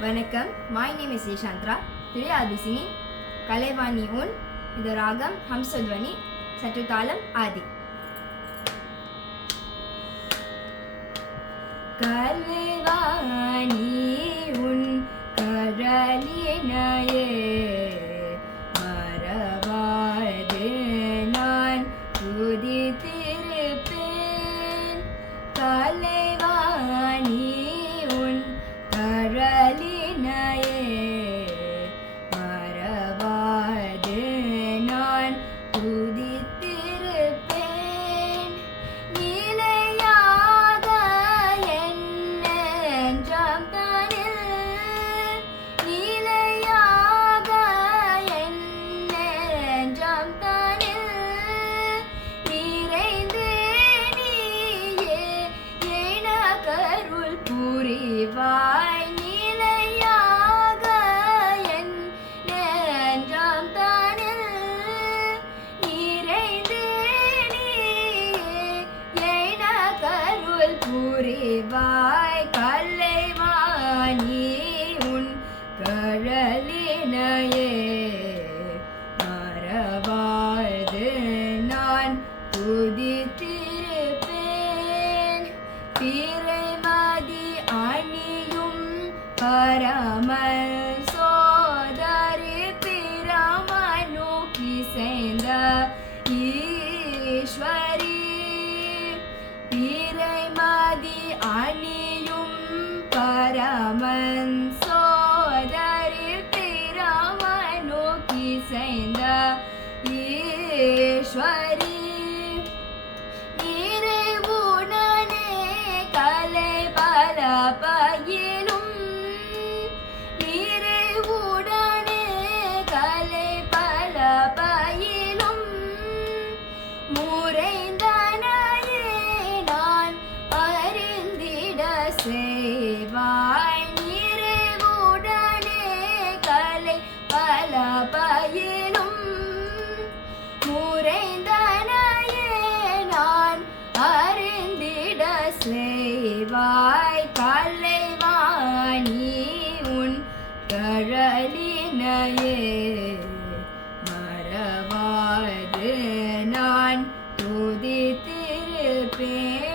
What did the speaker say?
Vanakkam, my name is Ishantra. Today I will be singing Kalaivani Un in the Ragam Hamsadvani, Satutalam Adi. Kalaivani Un Karalinaye Maravadu Naan Udithiruppen Kalaivani Un Karalinaye Maravadu Naan Udithiruppen நிலையாக என்னென்றாம் தானில் நிலையாக என்னென்றாம் தானில் நிறைந்து நீயே எனக்கருள் புரிவாய் நிலையாக என்னென்றாம் தானில் நிறைந்து நீயே எனக்கருள் புரிவாய் கலைவாணி உன் கழலினையே மறவாது நான் துதித்திருப்பேன் பிறைமதி அணியும் பரமல் சோதரி பிரமனு கிசைந்த ஈஸ்வரி பிறைமதி அணியும் பரமன் சோதரி பிரமனு கிசைந்த ஈஸ்வரி நிறைவுடனே கலை பல பயிலும் நிறைவுடனே கலை பல பயிலும் முறைந்தனையே நான் அறிந்திட செய்வாய் நிறைவுடனே கலை பல பயிலும் முறைந்தனையே நான் அறிந்திட செய்வாய் கலைவாணி உன் கழலினையே மறவாது நான் துதித்திருப்பேன்.